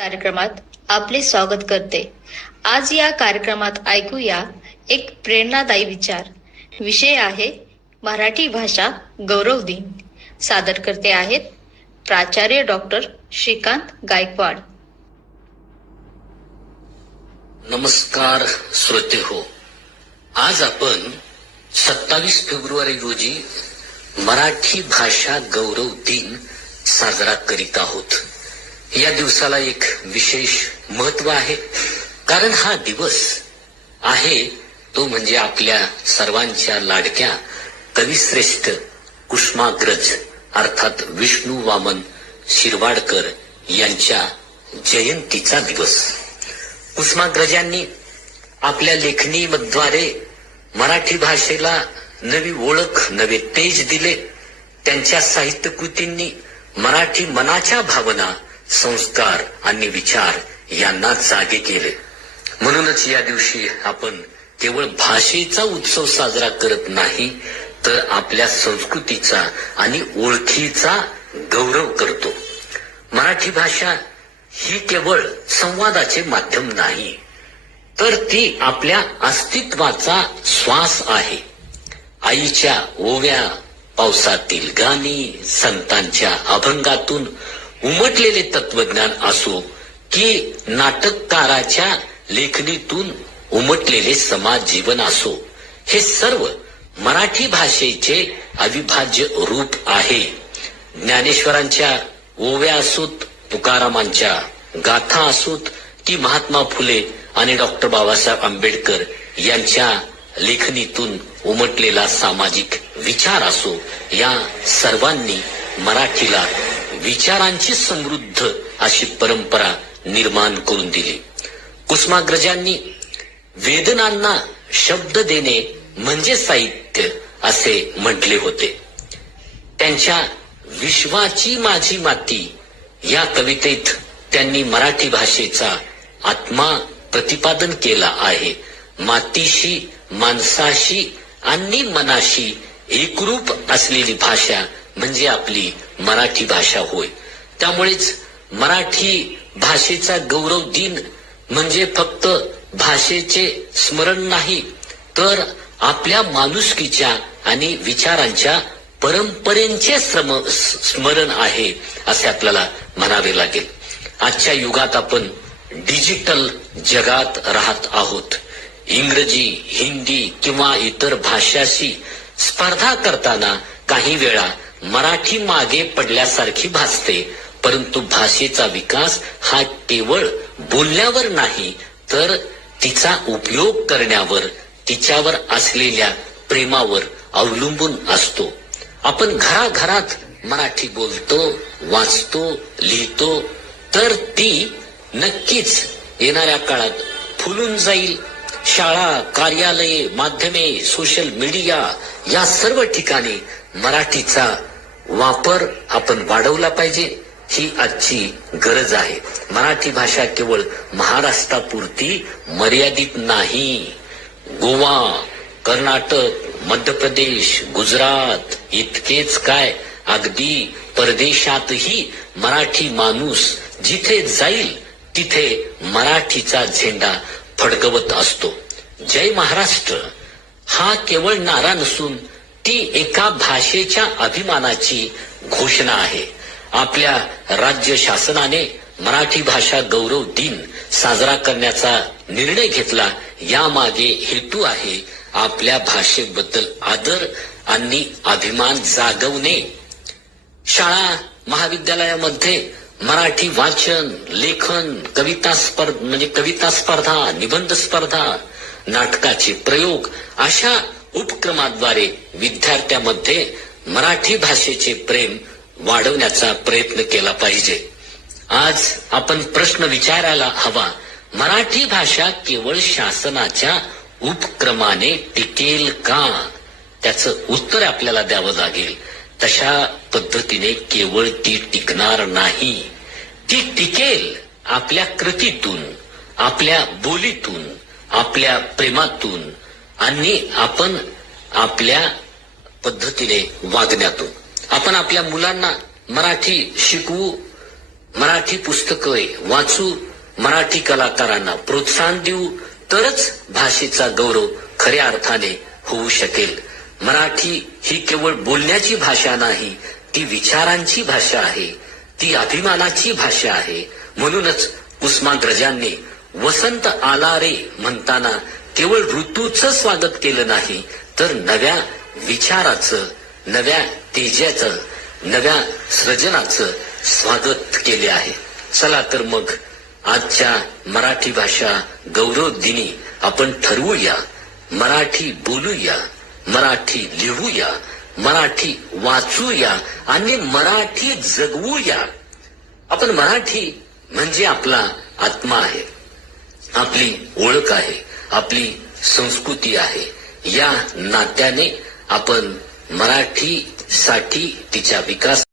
कार्यक्रमात आपले स्वागत करते. आज या कार्यक्रमात ऐकूया एक प्रेरणादायी विचार. विषय आहे मराठी भाषा गौरव दिन. सादर करते आहेत प्राचार्य डॉक्टर श्रीकांत गायकवाड. नमस्कार श्रोते हो. आज आपण 27 फेब्रुवारी रोजी मराठी भाषा गौरव दिन साजरा करीत आहोत. या दिवसाला एक विशेष महत्व आहे, कारण हा दिवस आहे तो म्हणजे आपल्या सर्वांच्या लाडक्या कविश्रेष्ठ कुसुमाग्रज अर्थात विष्णू वामन शिरवाडकर यांच्या जयंतीचा दिवस. कुसुमाग्रजांनी आपल्या लेखणीद्वारे मराठी भाषेला नवी ओळख, नवे तेज दिले. त्यांच्या साहित्य कृतींनी मराठी मनाच्या भावना, संस्कार आणि विचार यांना जागे केले. म्हणूनच या दिवशी आपण केवळ भाषेचा उत्सव साजरा करत नाही, तर आपल्या संस्कृतीचा आणि ओळखीचा गौरव करतो. मराठी भाषा ही केवळ संवादाचे माध्यम नाही, तर ती आपल्या अस्तित्वाचा श्वास आहे. आईच्या ओव्या, पावसातील गाणी, संतांच्या अभंगातून उमटलेले तत्वज्ञान असो की नाटककाराच्या लेखणीतून उमटलेले समाज जीवन असो, हे सर्व मराठी भाषेचे अविभाज्य रूप आहे. ज्ञानेश्वरांच्या ओव्या असोत, तुकारामांच्या गाथा असोत की महात्मा फुले आणि डॉक्टर बाबासाहेब आंबेडकर यांच्या लेखणीतून उमटलेला सामाजिक विचार असो, या सर्वांनी मराठीला विचारांची समृद्ध अशी परंपरा निर्माण करून दिली. कुसुमाग्रजांनी वेदनांना शब्द देणे म्हणजे साहित्य असे म्हटले होते. त्यांच्या विश्वाची माझी माती या कवितेत त्यांनी मराठी भाषेचा आत्मा प्रतिपादन केला आहे. मातीशी, माणसाशी आणि मनाशी एकरूप असलेली भाषा म्हणजे आपली मराठी भाषा होय. त्यामुळेच मराठी भाषेचा गौरव दिन म्हणजे फक्त भाषेचे स्मरण नाही, तर आपल्या माणुसकीच्या आणि विचारांच्या परंपरेचे स्मरण आहे असे आपल्याला म्हणावे लागेल. आजच्या युगात आपण डिजिटल जगात राहत आहोत. इंग्रजी, हिंदी किंवा इतर भाषाशी स्पर्धा करताना काही वेळा मराठी मागे पडल्यासारखी भासते. परंतु भाषेचा विकास हा केवळ बोलण्यावर नाही, तर तिचा उपयोग करण्यावर, तिच्यावर असलेल्या प्रेमावर अवलंबून असतो. आपण घराघरात मराठी बोलतो, वाचतो, लिहितो, तर ती नक्कीच येणाऱ्या काळात फुलून जाईल. शाळा, कार्यालये, माध्यमे, सोशल मीडिया या सर्व ठिकाणी मराठीचा वापर आपण वाढवला पाहिजे, ही आजची गरज आहे. मराठी भाषा केवळ महाराष्ट्रापुरती मर्यादित नाही. गोवा, कर्नाटक, मध्य प्रदेश, गुजरात इतकेच काय, अगदी परदेशातही मराठी माणूस जिथे जाईल तिथे मराठीचा झेंडा फडकवत असतो. जय महाराष्ट्र हा केवळ नारा नसून ती एका भाषेच्या अभिमानाची घोषणा आहे. आपल्या राज्य शासनाने मराठी भाषा गौरव दिन साजरा करण्याचा निर्णय घेतला. यामागे हेतू आहे आपल्या भाषेबद्दल आदर आणि अभिमान जागवणे. शाळा, महाविद्यालयामध्ये मराठी वाचन, लेखन, कविता स्पर्धा, निबंध स्पर्धा, नाटकाचे प्रयोग अशा उपक्रमाद्वारे विद्यार्थ्यांमध्ये मराठी भाषेचे प्रेम वाढवण्याचा प्रयत्न केला पाहिजे. आज आपण प्रश्न विचारायला हवा, मराठी भाषा केवळ शासनाच्या उपक्रमाने टिकेल का? त्याचं उत्तर आपल्याला द्यावं लागेल. तशा पद्धतीने केवळ ती टिकणार नाही, ती टिकेल आपल्या कृतीतून, आपल्या बोलीतून, आपल्या प्रेमातून आणि आपण आपल्या पद्धतीने वागण्यातून. आपण आपल्या मुलांना मराठी शिकवू मराठी पुस्तके वाचू, मराठी कलाकारांना प्रोत्साहन देऊ, तरच भाषेचा गौरव खऱ्या अर्थाने होऊ शकेल. मराठी ही केवळ बोलण्याची भाषा नाही, ती विचारांची भाषा आहे, ती अभिमानाची भाषा आहे. म्हणूनच कुसुमाग्रजांनी वसंत आला रे म्हणताना केवळ ऋतूचं स्वागत केलं नाही, तर नव्या विचाराचं, नव्या तेजाचं, नव्या सृजनाचं स्वागत केले आहे. चला तर मग आजच्या मराठी भाषा गौरव दिनी आपण ठरवूया, मराठी बोलूया, मराठी लिहूया, मराठी वाचूया आणि मराठी जगवूया. आपण मराठी म्हणजे आपला आत्मा आहे, आपली ओळख आहे, आपली संस्कृती आहे. या नात्याने आपण मराठीसाठी, तिच्या विकास